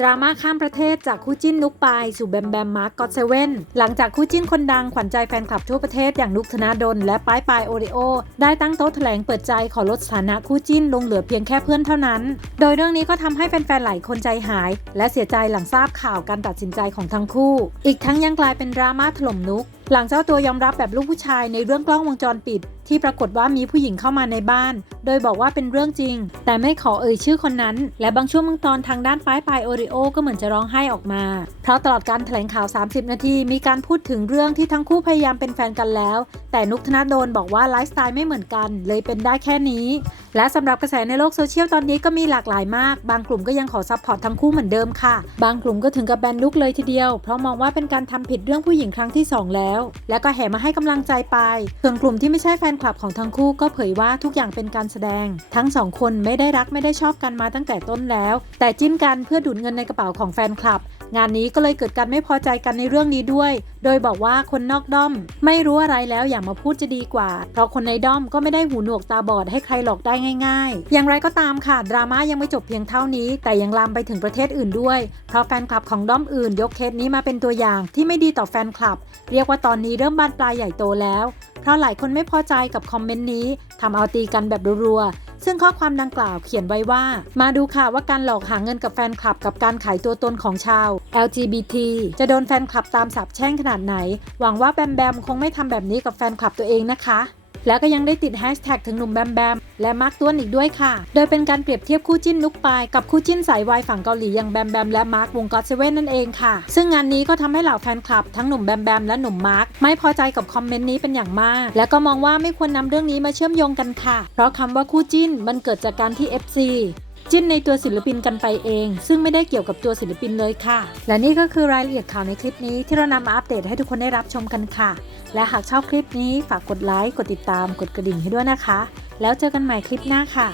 ดราม่าข้ามประเทศจากคู่จิ้นนุกปายสู่แบมแบมมาร์กก็อตเซเว่นหลังจากคู่จิ้นคนดังขวัญใจแฟนคลับทั่วประเทศอย่างนุกธนาดลและป้ายปายโอริโอได้ตั้งโต๊ะแถลงเปิดใจขอลดสถานะคู่จิ้นลงเหลือเพียงแค่เพื่อนเท่านั้น โดยเรื่องนี้ก็ทำให้แฟนๆหลายคนใจหาย และเสียใจหลังทราบข่าวการตัดสินใจของทั้งคู่ อีกทั้งยังกลายเป็นดราม่าถล่มนุก หลังเจ้าตัวยอมรับแบบลูกผู้ชายในเรื่องกล้องวงจรปิด ที่ปรากฏว่ามีผู้หญิงเข้ามาในบ้าน โดยบอกว่าเป็นเรื่องจริง แต่ไม่ขอเอ่ยชื่อคนนั้น และบางช่วงบางตอนทางด้านป้ายปลายโอริโอก็เหมือนจะร้องไห้ออกมา เพราะตลอดการแถลงข่าว 30 นาทีมีการพูดถึงเรื่องที่ทั้งคู่พยายามเป็นแฟนกันแล้ว แต่นุกธนาโดนบอกว่าไลฟ์สไตล์ไม่เหมือนกัน เลยเป็นได้แค่นี้ และสำหรับกระแสในโลกโซเชียลตอนนี้ก็มีหลากหลายมาก บางกลุ่มก็ยังขอซัพพอร์ตทั้งคู่เหมือนเดิมค่ะ บางกลุ่มก็ถึงกับแบนลุกเลยทีเดียว เพราะมองว่าเป็นการทำผิดเรื่องผู้หญิงครั้งที่สองแล้ว และก็แห่มาให้กำลังใจไป ส่วนกลุ่มที่ไม่ใช่แฟนคลับของทั้งคู่ก็เผยว่าทุกอย่างเป็นการแสดง ทั้งสองคนไม่ได้รักไม่ได้ชอบกันมาตั้งแต่ต้นแล้ว แต่จิ้นกันเพื่อดูดเงินในกระเป๋าของแฟนคลับ งานนี้ก็เลยเกิดการไม่พอใจกันในเรื่องนี้ด้วย โดยบอกว่าคนนอกด้อม ไม่รู้อะไรแล้วอย่ามาพูดจะดีกว่า เพราะคนในด้อมก็ไม่ได้หูหนวกตาบอดให้ใครหลอกได้ง่าย ๆ อย่างไรก็ตามค่ะ ดราม่ายังไม่จบเพียงเท่านี้ แต่ยังลามไปถึงประเทศอื่นด้วย เพราะแฟนคลับของด้อมอื่น ยกเคสนี้มาเป็นตัวอย่างที่ไม่ดีต่อแฟนคลับ เรียกว่าตอนนี้เริ่มบานปลายใหญ่โตแล้ว เพราะหลายคนไม่พอใจกับคอมเมนต์นี้ทำเอาตีกันแบบรัวๆ ซึ่งข้อความดังกล่าวเขียนไว้ว่า มาดูค่ะว่าการหลอกหาเงินกับแฟนคลับกับการขายตัวตนของชาว LGBT จะโดนแฟนคลับตามสาบแช่งขนาดไหน หวังว่าแบมแบมคงไม่ทำแบบนี้กับแฟนคลับตัวเองนะคะ แล้วก็ยังได้ติดแฮชแท็กถึงหนุ่มแบมแบม และมาร์คต้วนอีกด้วยค่ะ โดยเป็นการเปรียบเทียบคู่จิ้นนุกปายกับคู่จิ้นสายวายฝั่งเกาหลีอย่างแบมแบมและมาร์ควงก็อตเซเว่นนั่นเองค่ะ ซึ่งงานนี้ก็ทำให้เหล่าแฟนคลับทั้งหนุ่มแบมแบมและหนุ่มมาร์คไม่พอใจกับคอมเมนต์นี้เป็นอย่างมาก และก็มองว่าไม่ควรนำเรื่องนี้มาเชื่อมโยงกันค่ะ เพราะคำว่าคู่จิ้นมันเกิดจากการที่ FC จิ้นในตัวศิลปินกันไปเอง ซึ่งไม่ได้เกี่ยวกับตัวศิลปินเลยค่ะ และนี่ก็คือรายละเอียดข่าวในคลิปนี้ที่เรานำมาอัปเดตให้ทุกคนได้รับชมกันค่ะ และหากชอบคลิปนี้ฝากกดไลค์กดติดตามกดกระดิ่งให้ด้วยนะคะ แล้วเจอกันใหม่คลิปหน้าค่ะ